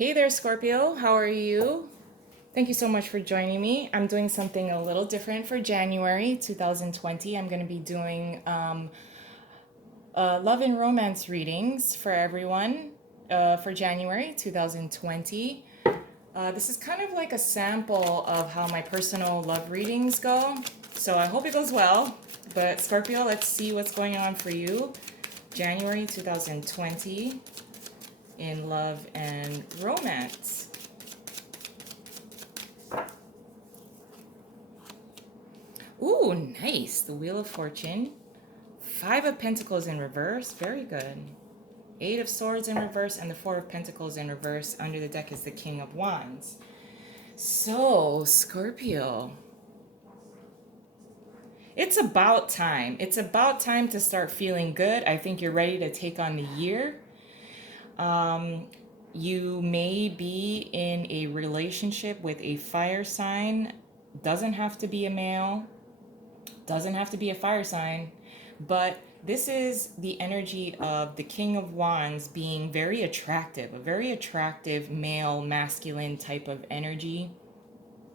Hey there, Scorpio. How are you? Thank you so much for joining me. I'm doing something a little different for January 2020. I'm going to be doing love and romance readings for everyone for January 2020. This is kind of like a sample of how my personal love readings go. So I hope it goes well. But Scorpio, let's see what's going on for you. January 2020 in love and romance. Ooh, nice. The Wheel of Fortune. Five of Pentacles in reverse. Very good. Eight of Swords in reverse and the Four of Pentacles in reverse. Under the deck is the King of Wands. So, Scorpio, it's about time. It's about time to start feeling good. I think you're ready to take on the year. You may be in a relationship with a fire sign. Doesn't have to be a male, doesn't have to be a fire sign, but this is the energy of the King of Wands being very attractive, a very attractive male, masculine type of energy.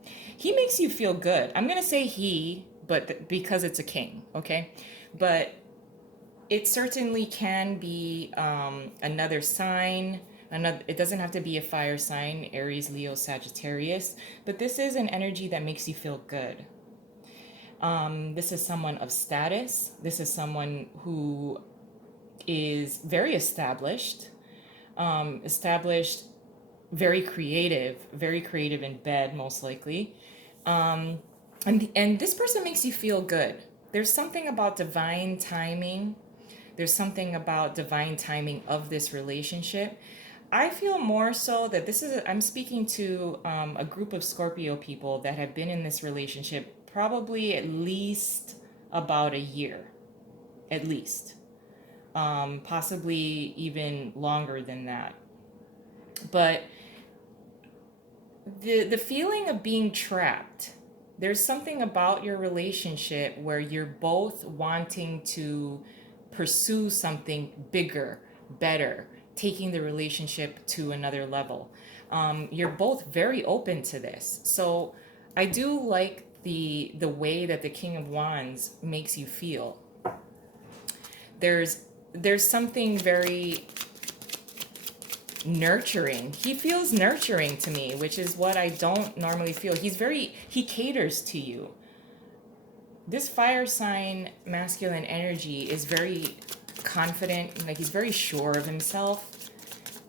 He makes you feel good. I'm going to say he, but because it's a king, okay? But it certainly can be another sign. It doesn't have to be a fire sign, Aries, Leo, Sagittarius, but this is an energy that makes you feel good. This is someone of status. This is someone who is very established, established, very creative in bed, most likely. And this person makes you feel good. There's something about divine timing. There's something about divine timing of this relationship. I feel more so that I'm speaking to a group of Scorpio people that have been in this relationship probably at least about a year, at least. Possibly even longer than that. But the feeling of being trapped, there's something about your relationship where you're both wanting to pursue something bigger, better, taking the relationship to another level. You're both very open to this. So I do like the way that the King of Wands makes you feel. There's there's something very nurturing. He feels nurturing to me, which is what I don't normally feel. He caters to you. This fire sign masculine energy is very confident, like he's very sure of himself.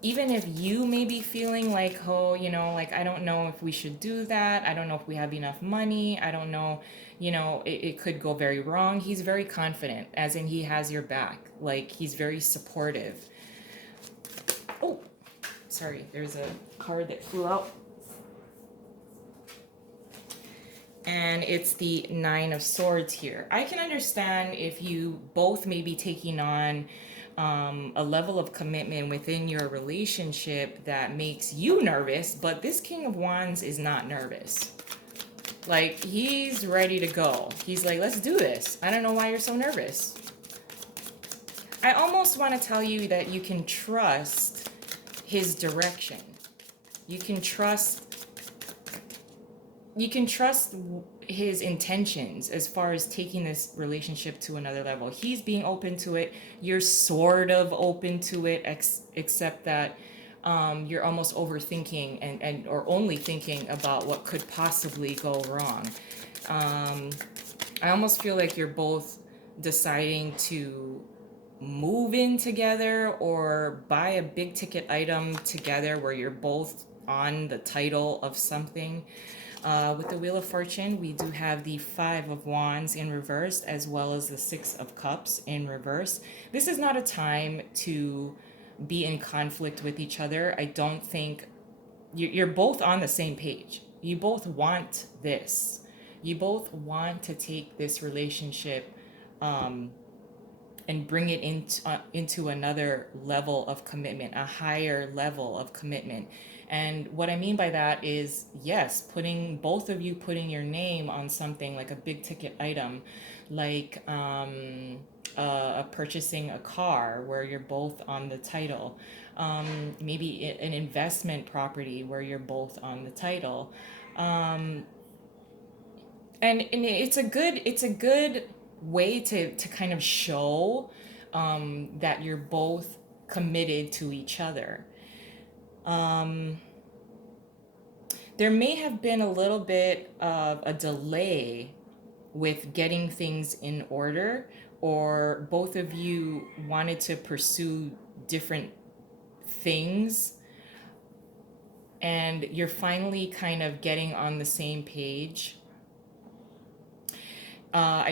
Even if you may be feeling like, oh, like, I don't know if we should do that. I don't know if we have enough money. I don't know, it could go very wrong. He's very confident, as in he has your back. Like, he's very supportive. Oh, sorry, there's a card that flew out. And it's the Nine of Swords here. I can understand if you both may be taking on a level of commitment within your relationship that makes you nervous, but this King of Wands is not nervous. Like, he's ready to go. He's like, let's do this. I don't know why you're so nervous. I almost want to tell you that you can trust his direction. You can trust his intentions as far as taking this relationship to another level. He's being open to it. You're sort of open to it, except that you're almost overthinking and or only thinking about what could possibly go wrong. I almost feel like you're both deciding to move in together or buy a big ticket item together where you're both on the title of something. With the Wheel of Fortune, we do have the Five of Wands in reverse as well as the Six of Cups in reverse. This is not a time to be in conflict with each other. I don't think you're both on the same page. You both want this. You both want to take this relationship and bring it into another level of commitment, a higher level of commitment. And what I mean by that is, yes, both of you putting your name on something like a big ticket item, like purchasing a car where you're both on the title, maybe an investment property where you're both on the title. Um, and it's a good way to kind of show that you're both committed to each other. Um, there may have been a little bit of a delay with getting things in order, or both of you wanted to pursue different things, and you're finally kind of getting on the same page.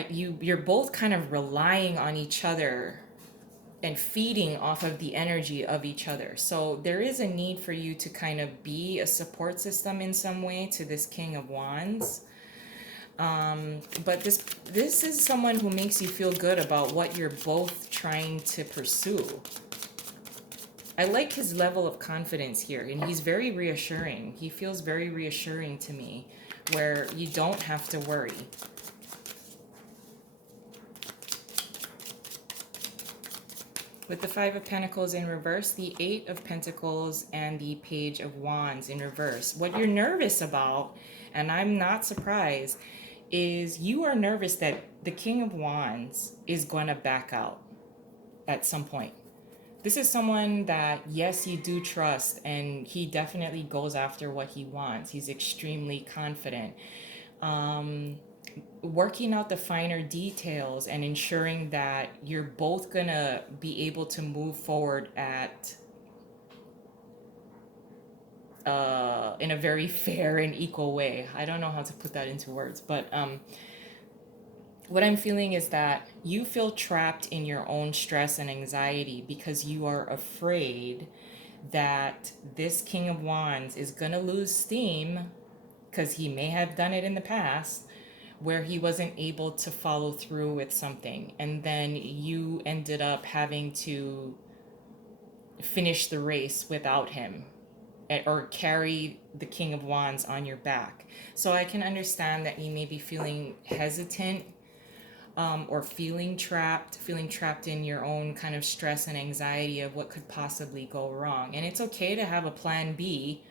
You're both kind of relying on each other and feeding off of the energy of each other. So there is a need for you to kind of be a support system in some way to this King of Wands. But this is someone who makes you feel good about what you're both trying to pursue. I like his level of confidence here, and he's very reassuring. He feels very reassuring to me, where you don't have to worry. With the Five of Pentacles in reverse, the Eight of Pentacles, and the Page of Wands in reverse. What you're nervous about, and I'm not surprised, is you are nervous that the King of Wands is going to back out at some point. This is someone that, yes, you do trust, and he definitely goes after what he wants. He's extremely confident. Working out the finer details and ensuring that you're both gonna be able to move forward at in a very fair and equal way. I don't know how to put that into words, but what I'm feeling is that you feel trapped in your own stress and anxiety because you are afraid that this King of Wands is gonna lose steam, because he may have done it in the past where he wasn't able to follow through with something, and then you ended up having to finish the race without him, or carry the King of Wands on your back. So I can understand that you may be feeling hesitant, or feeling trapped in your own kind of stress and anxiety of what could possibly go wrong. And it's okay to have a plan B.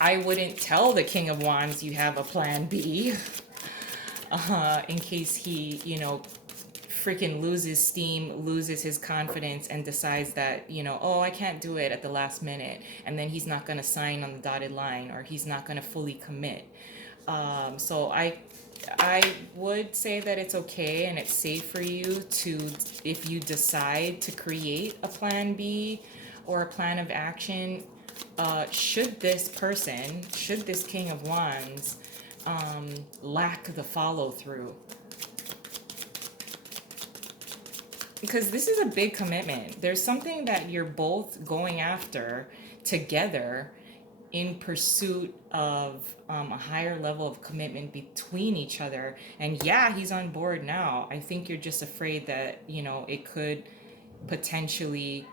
I wouldn't tell the King of Wands you have a plan B, in case he, freaking loses steam, loses his confidence, and decides that, oh, I can't do it at the last minute. And then he's not going to sign on the dotted line, or he's not going to fully commit. So I would say that it's okay and it's safe for you to, if you decide to create a plan B or a plan of action, should this King of Wands, lack the follow through. Because this is a big commitment. There's something that you're both going after together in pursuit of a higher level of commitment between each other. And yeah, he's on board now. I think you're just afraid that, it could potentially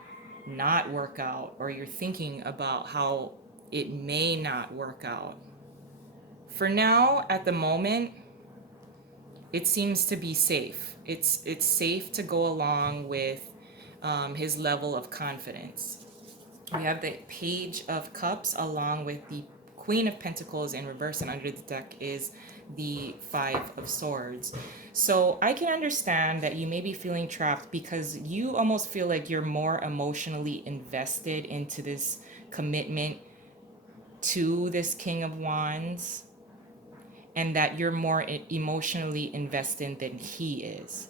not work out, or you're thinking about how it may not work out. For now, at the moment, it seems to be safe. It's safe to go along with his level of confidence. We have the Page of Cups along with the Queen of Pentacles in reverse, and under the deck is the Five of Swords. So I can understand that you may be feeling trapped because you almost feel like you're more emotionally invested into this commitment to this King of Wands, and that you're more emotionally invested than he is.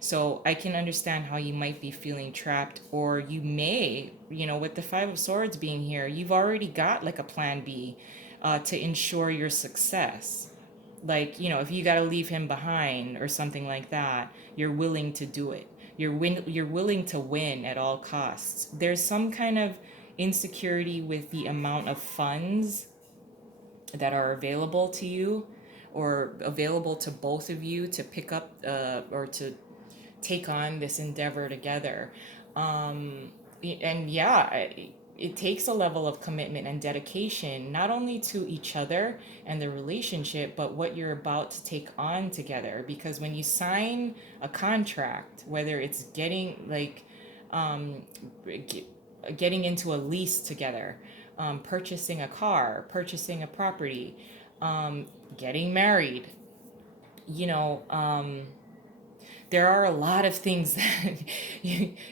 So I can understand how you might be feeling trapped, or you may, with the Five of Swords being here, you've already got like a plan B to ensure your success. Like, if you got to leave him behind or something like that, you're willing to do it. You're willing to win at all costs. There's some kind of insecurity with the amount of funds that are available to you, or available to both of you to pick up or to take on this endeavor together. And yeah, it takes a level of commitment and dedication, not only to each other and the relationship, but what you're about to take on together. Because when you sign a contract, whether it's getting like um, ge- getting into a lease together, purchasing a car, purchasing a property, getting married, you know, there are a lot of things that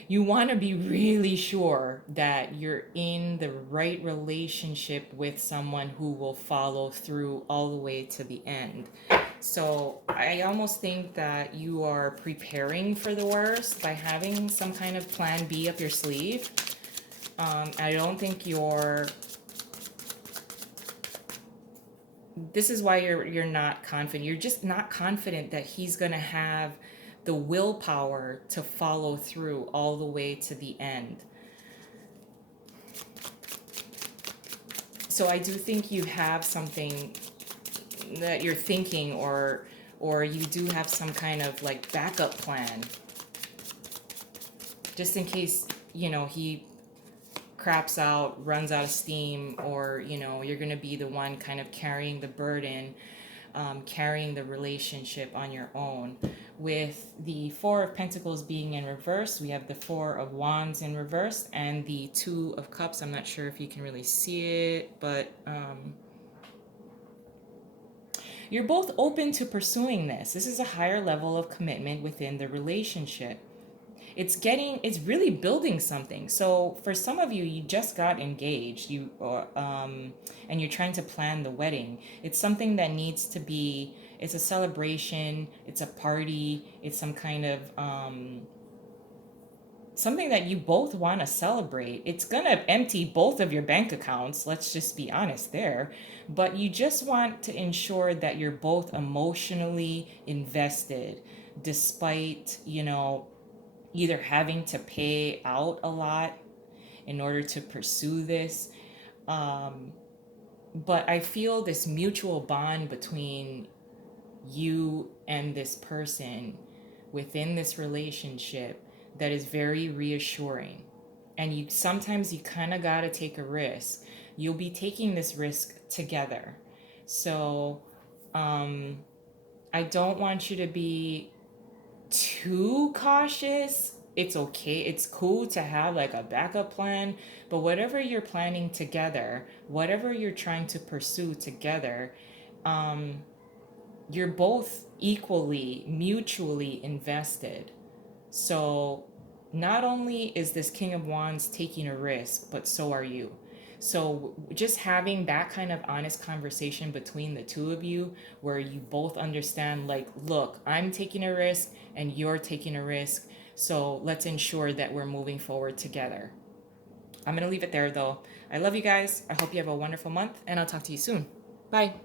you want to be really sure that you're in the right relationship with someone who will follow through all the way to the end. So I almost think that you are preparing for the worst by having some kind of plan B up your sleeve. I don't think you're. This is why you're not confident. You're just not confident that he's gonna have the willpower to follow through all the way to the end. So I do think you have something that you're thinking, or you do have some kind of like backup plan just in case, he craps out, runs out of steam, or you're going to be the one kind of carrying the burden, carrying the relationship on your own. With the Four of Pentacles being in reverse, we have the Four of Wands in reverse and the Two of Cups. I'm not sure if you can really see it, but you're both open to pursuing this. This is a higher level of commitment within the relationship. It's really building something. So for some of you, you just got engaged, and you're trying to plan the wedding. It's something that needs to be. It's a celebration. It's a party. It's some kind of something that you both want to celebrate. It's gonna empty both of your bank accounts. Let's just be honest there. But you just want to ensure that you're both emotionally invested, despite either having to pay out a lot in order to pursue this. Um, but I feel this mutual bond between you and this person within this relationship that is very reassuring. And you kind of got to take a risk. You'll be taking this risk together. So I don't want you to be too cautious. It's okay. It's cool to have like a backup plan, but whatever you're planning together, whatever you're trying to pursue together, you're both equally, mutually invested. So not only is this King of Wands taking a risk, but so are you. So just having that kind of honest conversation between the two of you where you both understand, like, look, I'm taking a risk and you're taking a risk. So let's ensure that we're moving forward together. I'm going to leave it there though. I love you guys. I hope you have a wonderful month and I'll talk to you soon. Bye.